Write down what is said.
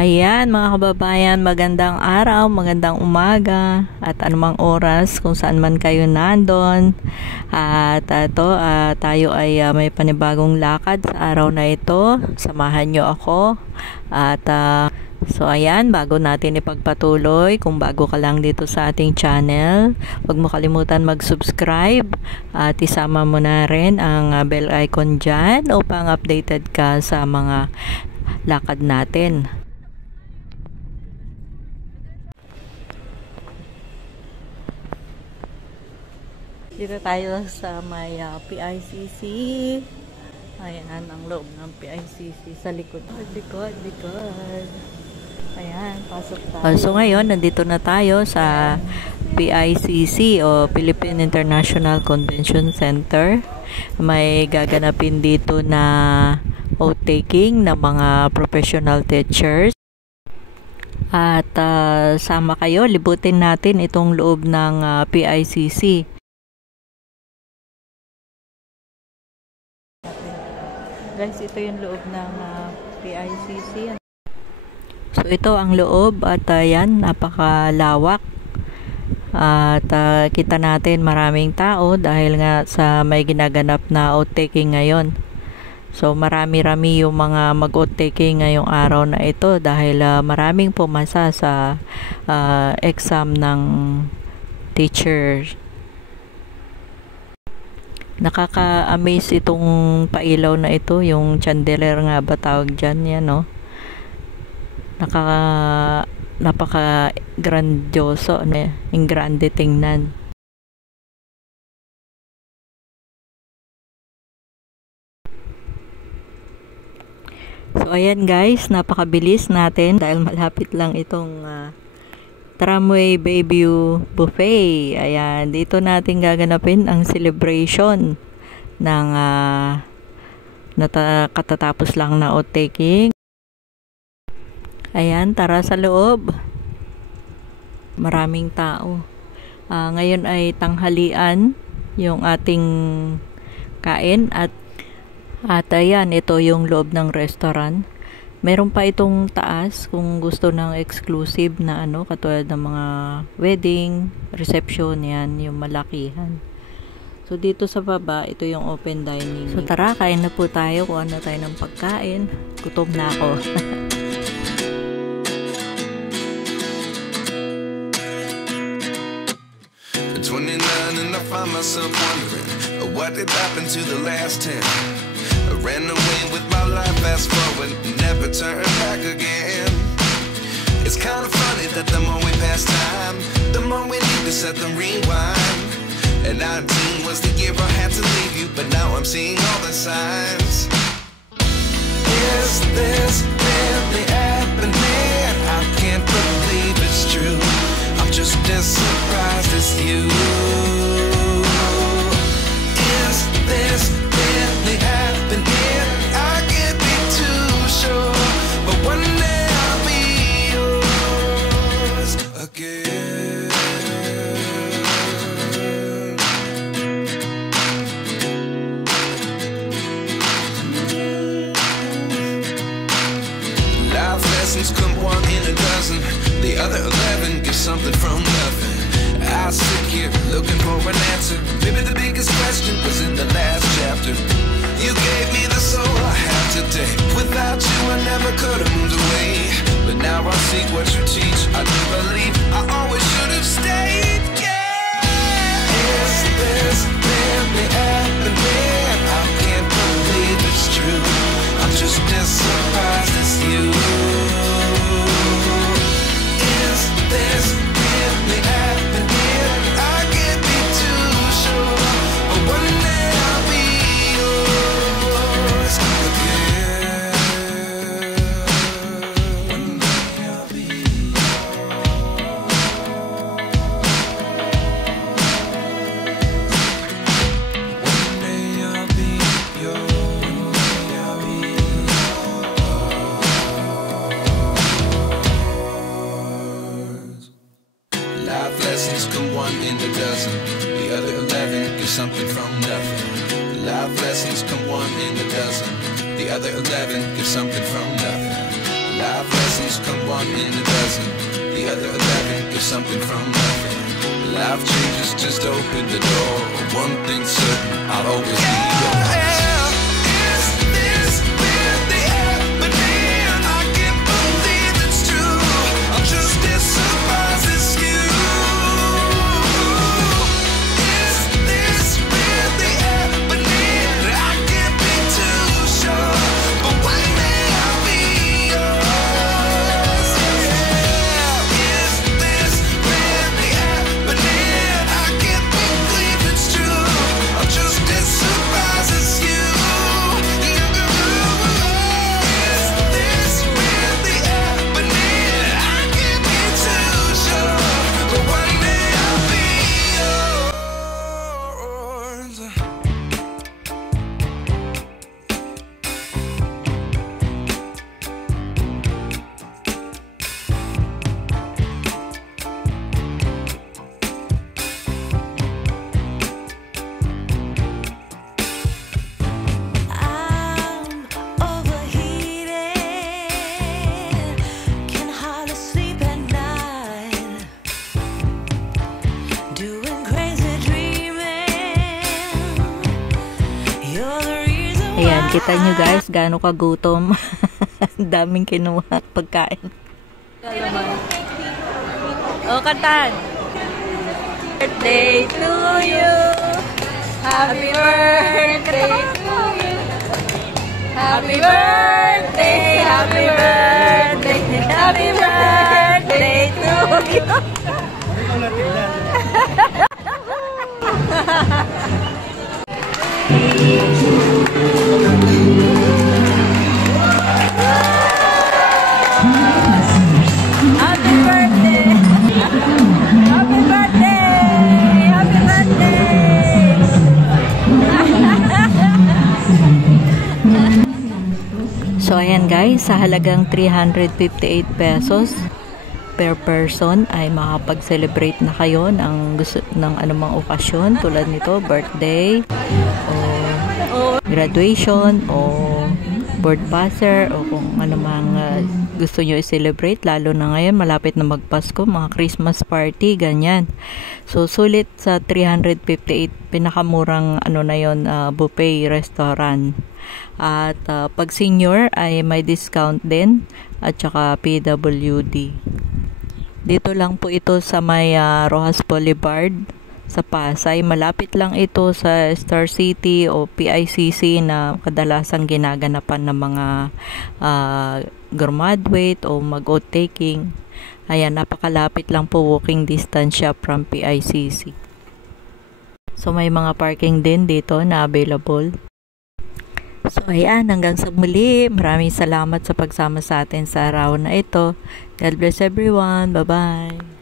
Ayan mga kababayan, magandang araw, magandang umaga at anumang oras kung saan man kayo nandon. At tayo ay may panibagong lakad sa araw na ito. Samahan nyo ako. At so ayan, bago natin ipagpatuloy, kung bago ka lang dito sa ating channel, huwag mo kalimutan mag-subscribe at isama mo na rin ang bell icon dyan upang updated ka sa mga lakad natin. Dito tayo sa may PICC. Ayan, ang loob ng PICC sa likod. Likod. Ayan, pasok tayo. So ngayon, nandito na tayo sa PICC o Philippine International Convention Center. May gaganapin dito na oath-taking ng mga professional teachers. At sama kayo, libutin natin itong loob ng PICC. Guys, ito yung loob ng PICC. So ito ang loob at yan, napakalawak. At kita natin maraming tao dahil nga sa may ginaganap na oath-taking ngayon. So marami-rami yung mga mag-oath-taking ngayong araw na ito dahil maraming pumasa sa exam ng teacher. Nakaka-amaze itong pailaw na ito, yung chandelier nga ba tawag dyan, yan no? Napaka-grandioso, yung grande tingnan. So ayan guys, napakabilis natin dahil malapit lang itong Tramway Bayview Buffet. Ayan, dito natin gaganapin ang celebration ng katatapos lang na oath-taking. Ayan, tara sa loob. Maraming tao. Ngayon ay tanghalian yung ating kain at ayan, ito yung loob ng restaurant. Meron pa itong taas kung gusto ng exclusive na katulad ng mga wedding, reception, yan, yung malakihan. So dito sa baba, ito yung open dining. So tara, kain na po tayo kung ano tayo ng pagkain. Gutom na ako. At 29 and I find myself wondering what did happen to the last 10. I ran away with my life, fast forward, never turn back again. It's kind of funny that the more we pass time, the more we need to set the rewind. And 19 was the year I had to leave you, but now I'm seeing all the signs. Is this really happening? I can't believe it's true. I'm just as surprised as you. Is this really happening? I can't be too sure, but one day I'll be yours again. Life lessons come one in a dozen, the other 11 give something from nothing. I sit here looking for an answer. Maybe the biggest question was in the last chapter. You gave me the soul I have today. Without you I never could have moved away. But now I seek what you teach. I do believe I always should have stayed. Yeah. Is this really happening? I can't believe it's true. I'm just as surprised as you. Is this really happening? I can't be too sure, but one day I'll be yours again. One day I'll be yours. One day I'll be yours. One day I'll be yours. Life lessons come one in a dozen, the other 11 give something from nothing. Life lessons come one in a dozen, the other 11 give something from nothing. Life lessons come one in a dozen. The other 11 give something from nothing. Life changes, just open the door. One thing's certain, I'll always be yours. Is this really happening? I can't believe it's true. I'm just as surprised as you. Is this really happening? I can't be too sure, but one day I'll be yours. Is this really happening? I can't believe it's true. I'm just as surprised as you. Is this really happening? I can't be too sure, but one day I'll be yours. I'm overheated, can hardly sleep at night, doing crazy dreaming. You're the reason why. Ayan, kita nyo guys, gaano kagutom. Ang daming kinuha pagkain. O, kantahan. Birthday to you. Happy birthday to you. Happy birthday, happy birthday, happy birthday to you. Happy birthday! Happy birthday! Happy birthday! So ayan guys, sa halagang 358 pesos per person ay makapag-celebrate na kayo ng gusto ng anumang okasyon tulad nito, birthday o graduation o board passer o kung anumang gusto nyo i-celebrate, lalo na ngayon malapit na magpasko, mga Christmas party, ganyan. So sulit sa 358, pinakamurang ano na yon, buffet restaurant. At pag senior ay may discount din at saka PWD. Dito lang po ito sa may Rojas Boulevard sa Pasay. Malapit lang ito sa Star City o PICC na kadalasang ginaganapan ng mga graduate o mag-oath taking. Ayan, napakalapit lang po, walking distance siya from PICC. So may mga parking din dito na available. So ayan, hanggang sa muli, maraming salamat sa pagsama sa atin sa araw na ito. God bless everyone. Bye-bye.